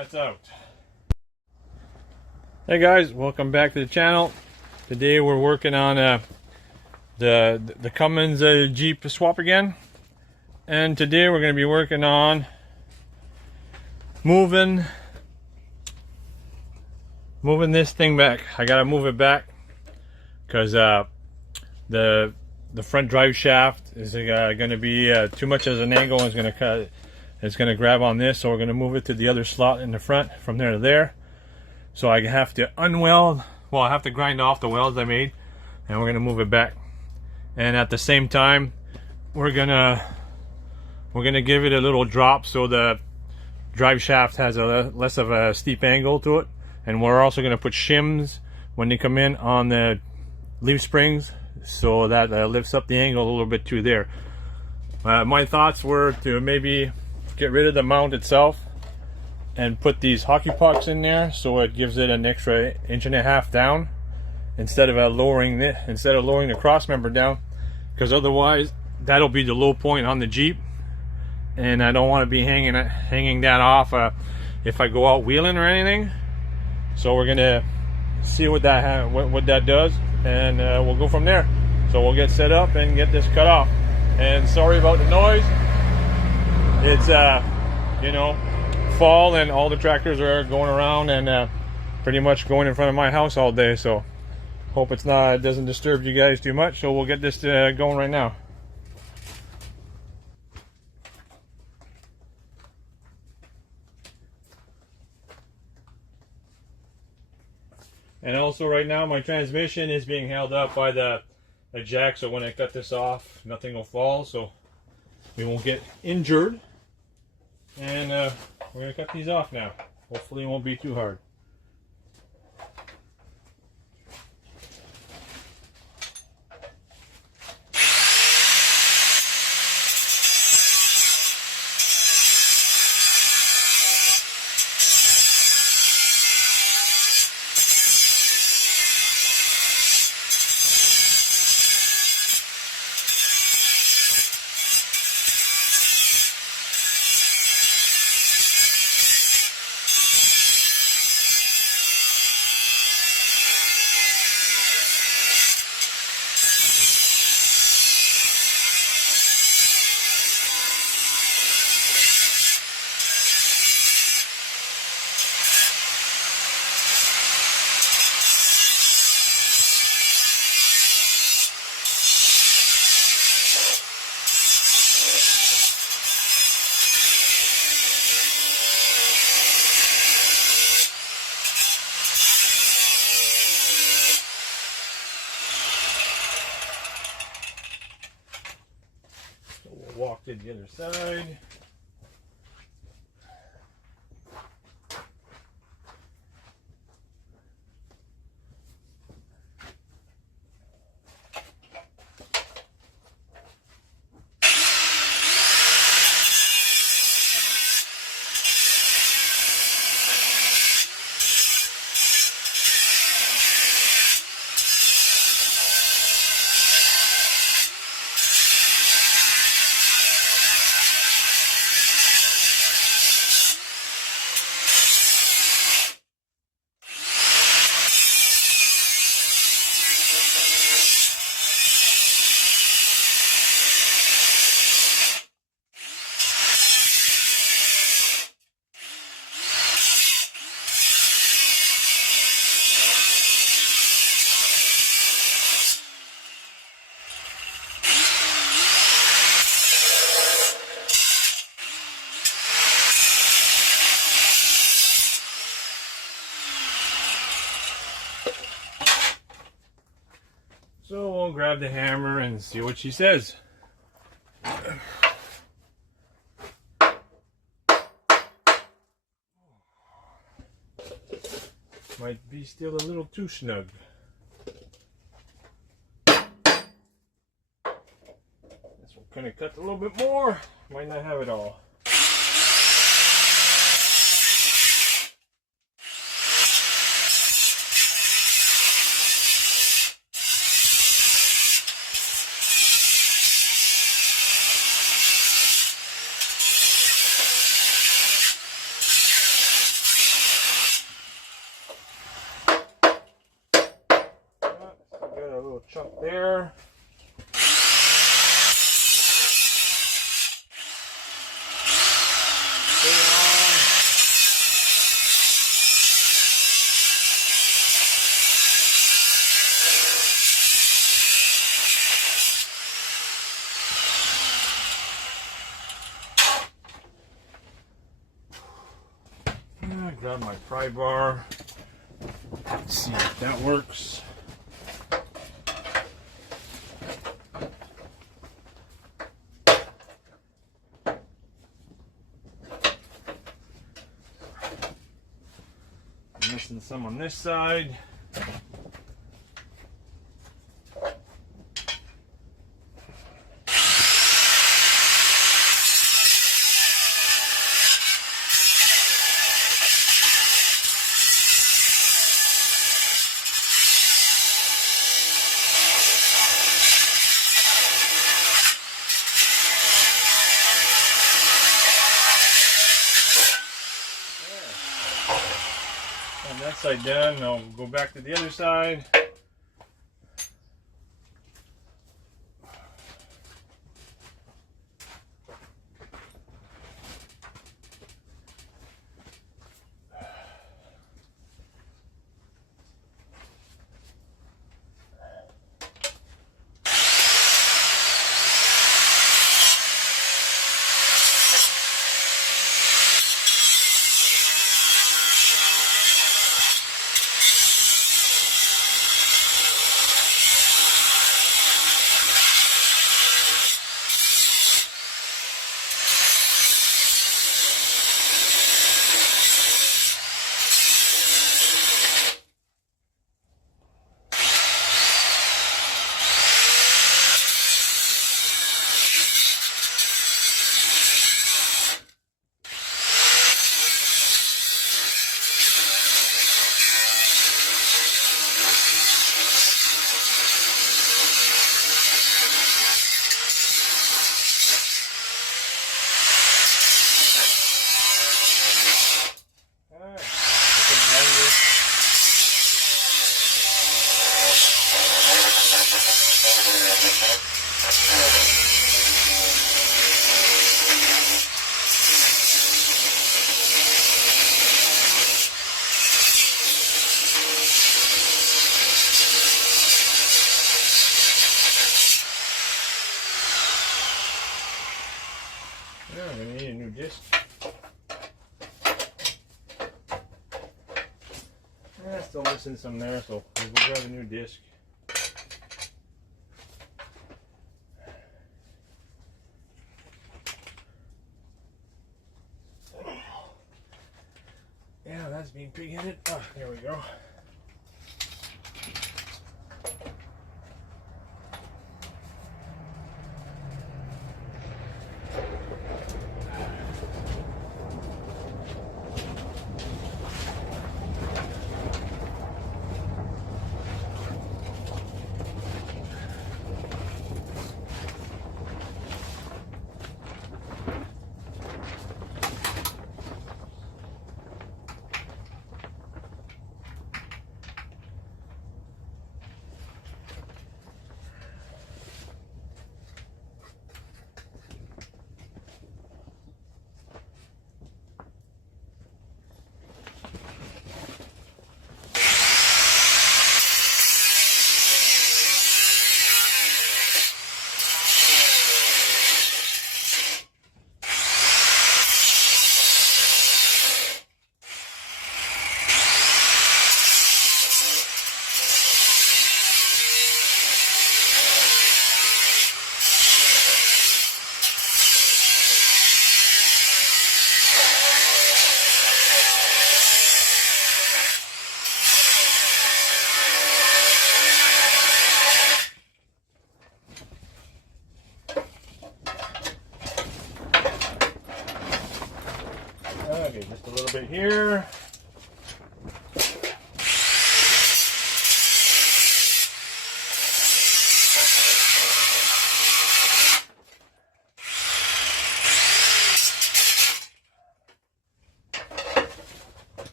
that's out. Hey guys, welcome back to the channel. Today we're working on the Cummins Jeep swap again, and today we're going to be working on moving this thing back. I gotta move it back because the front drive shaft is going to be too much as an angle, and it's going to cut. It's going to grab on this, so we're going to move it to the other slot in the front from there to there. So I have to unweld. Well, I have to grind off the welds I made, and we're going to move it back. And at the same time, we're gonna give it a little drop so the drive shaft has a less of a steep angle to it. And we're also going to put shims when they come in on the leaf springs, so that lifts up the angle a little bit too there. My thoughts were to maybe get rid of the mount itself and put these hockey pucks in there, so it gives it an extra 1.5 inches down instead of lowering the cross member down, because otherwise that'll be the low point on the Jeep, and I don't want to be hanging that off if I go out wheeling or anything. So we're gonna see what that does, and we'll go from there. So we'll get set up and get this cut off. And sorry about the noise. It's you know, fall, and all the tractors are going around and pretty much going in front of my house all day. So hope it doesn't disturb you guys too much. So we'll get this going right now. And also right now my transmission is being held up by the jack, so when I cut this off, nothing will fall, so we won't get injured. And we're going to cut these off now. Hopefully it won't be too hard. Walk to the other side. So we'll grab the hammer and see what she says. Might be still a little too snug. This will kind of cut a little bit more. Might not have it all. chuck there. Grab my pry bar. Let's see if that works. I'm missing some on this side. That side done, I'll go back to the other side. Yeah, I'm gonna need a new disc. Still missing some there, so we'll go grab a new disc. Yeah, that's being pig-headed. Oh, there we go. Okay, just a little bit here.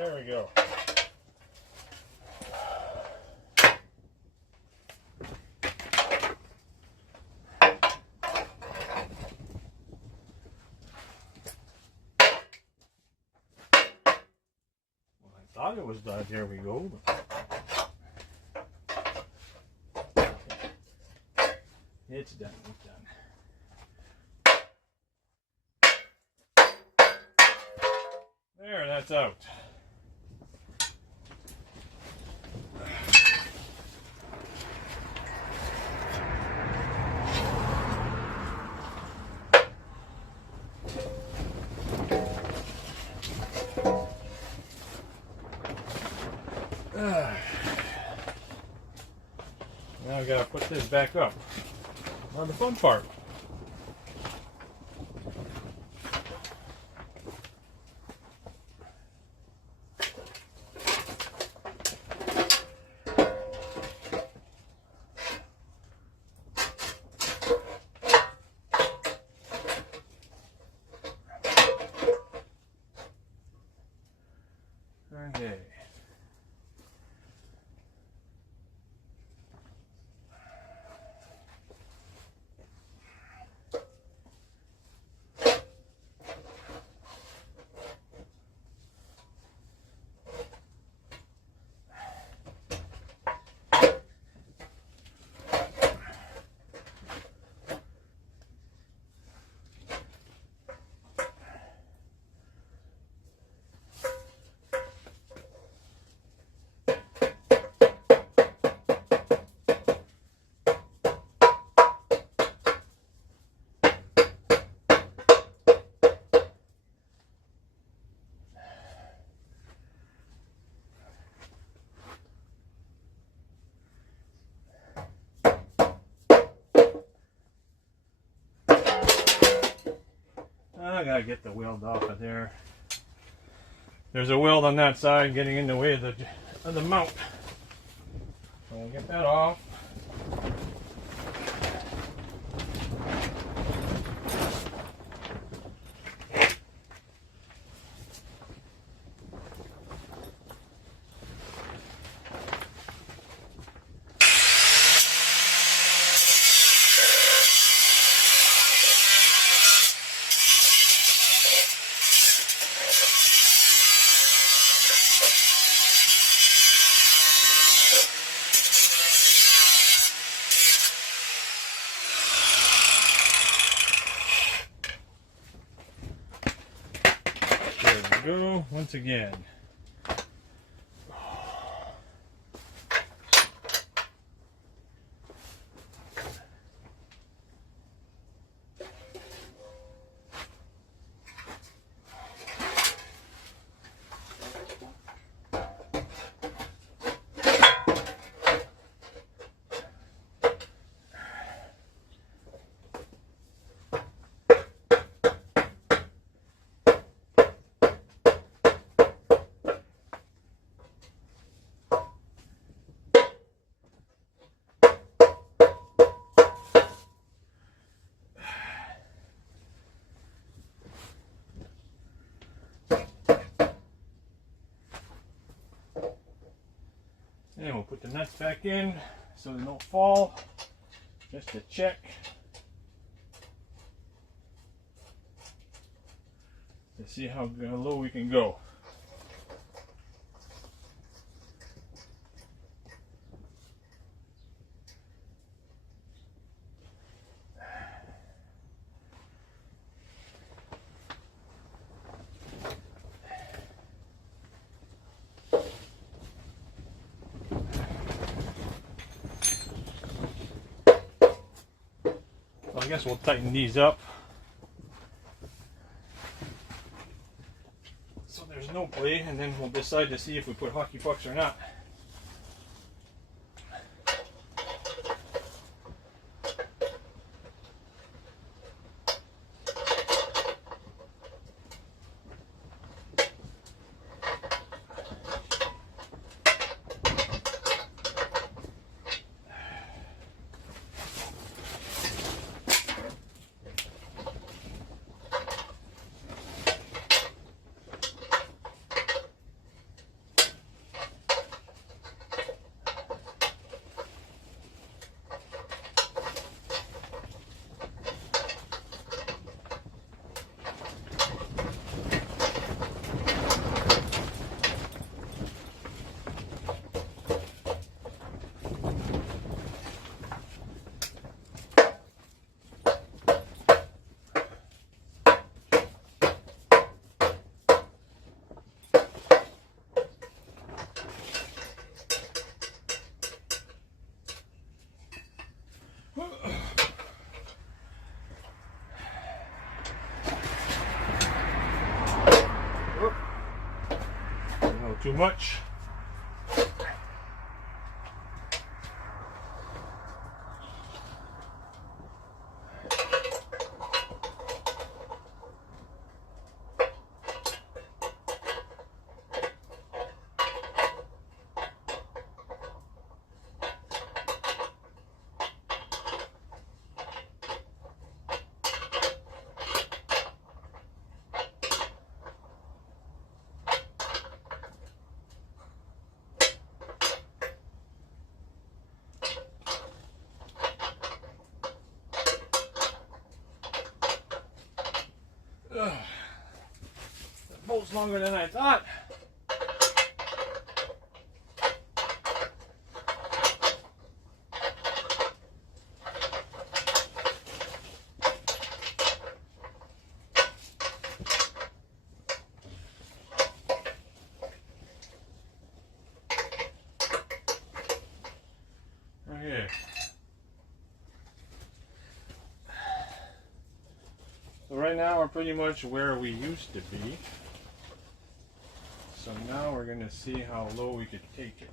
There we go. Thought it was done. Here we go. It's done. It's done. There, that's out. Now I gotta put this back up. Now the fun part. Okay. I gotta get the weld off of there. There's a weld on that side getting in the way of the mount. So we'll get that off. Go once again. And we'll put the nuts back in so they don't fall, just to check. To see how low we can go. I guess we'll tighten these up so there's no play, and then we'll decide to see if we put hockey pucks or not. too much. Ugh. That bolt's longer than I thought. Okay. So right now we're pretty much where we used to be. So now we're going to see how low we could take it.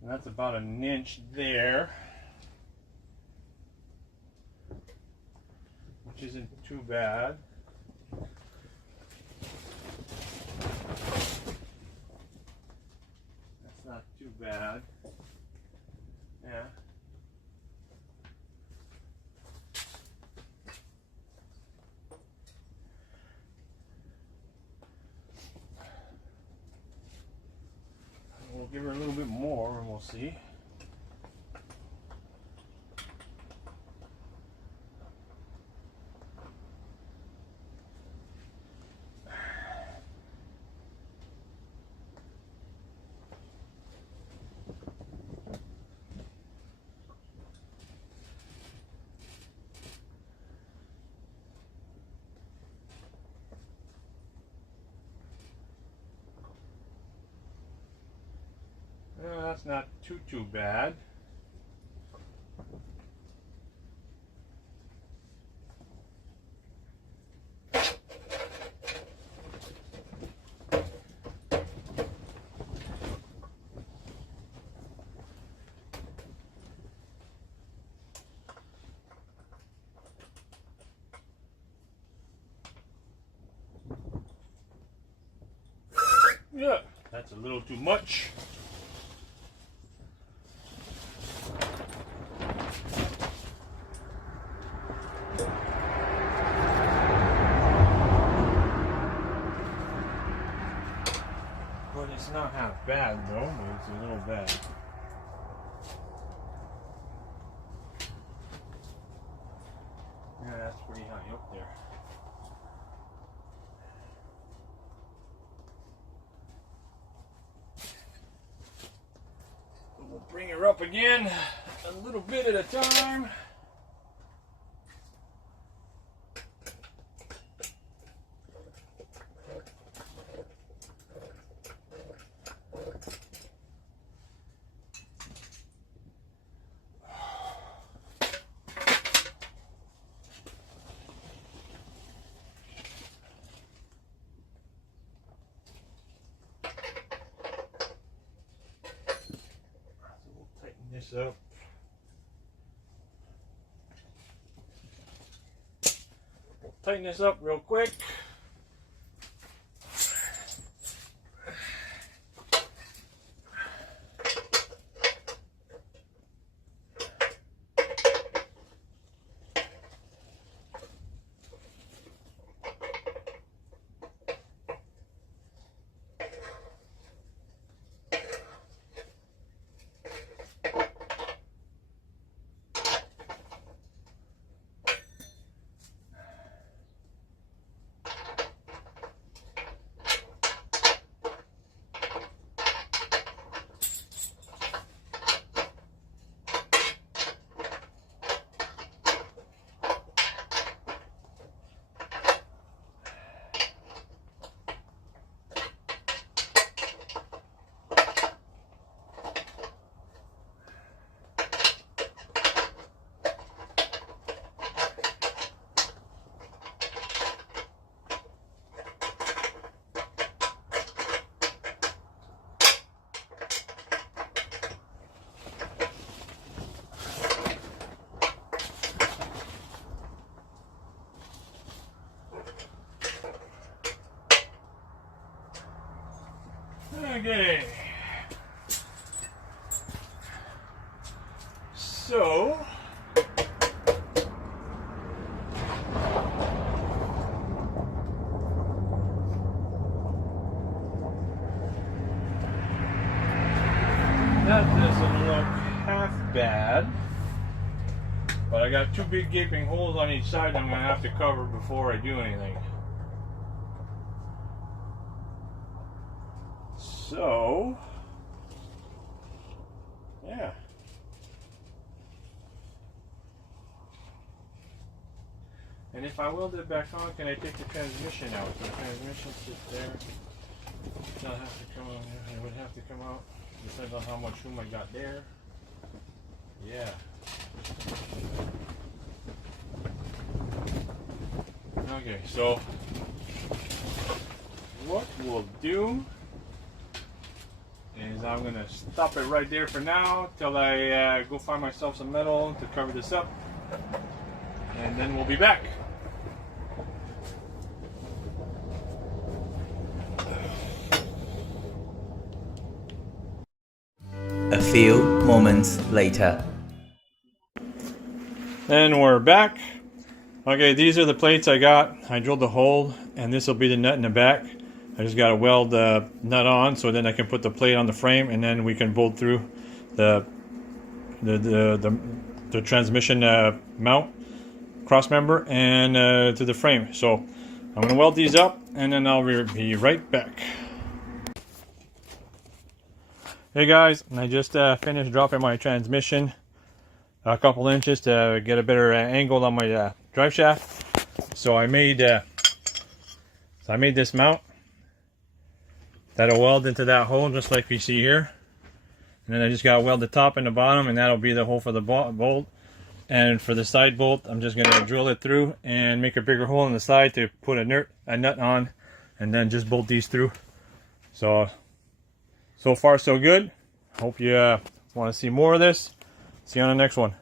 And that's about an inch there, which isn't too bad. That's not too bad. Yeah. We'll give her a little bit more and we'll see. That's not too bad. Yeah, that's a little too much. But it's not half bad though, but it's a little bad. Yeah, that's pretty high up there. We'll bring her up again a little bit at a time. This up. We'll tighten this up real quick. Okay. So that doesn't look half bad, but I got two big gaping holes on each side I'm going to have to cover before I do anything. So, yeah. And if I weld it back on, can I take the transmission out? The transmission sits there. It'll have to come out. It would have to come out. Depends on how much room I got there. Yeah. Okay, so what we'll do is I'm gonna stop it right there for now till I go find myself some metal to cover this up, and then we'll be back. A few moments later. And we're back. Okay, these are the plates I got. I drilled the hole, and this will be the nut in the back. I just got to weld the nut on, so then I can put the plate on the frame, and then we can bolt through the transmission mount cross member and to the frame. So I'm going to weld these up, and then I'll be right back. Hey guys, I just finished dropping my transmission a couple inches to get a better angle on my drive shaft. So I made this mount that'll weld into that hole just like we see here, and then I just got to weld the top and the bottom, and that'll be the hole for the bolt. And for the side bolt, I'm just going to drill it through and make a bigger hole in the side to put a nut on, and then just bolt these through. So far so good. Hope you want to see more of this. See you on the next one.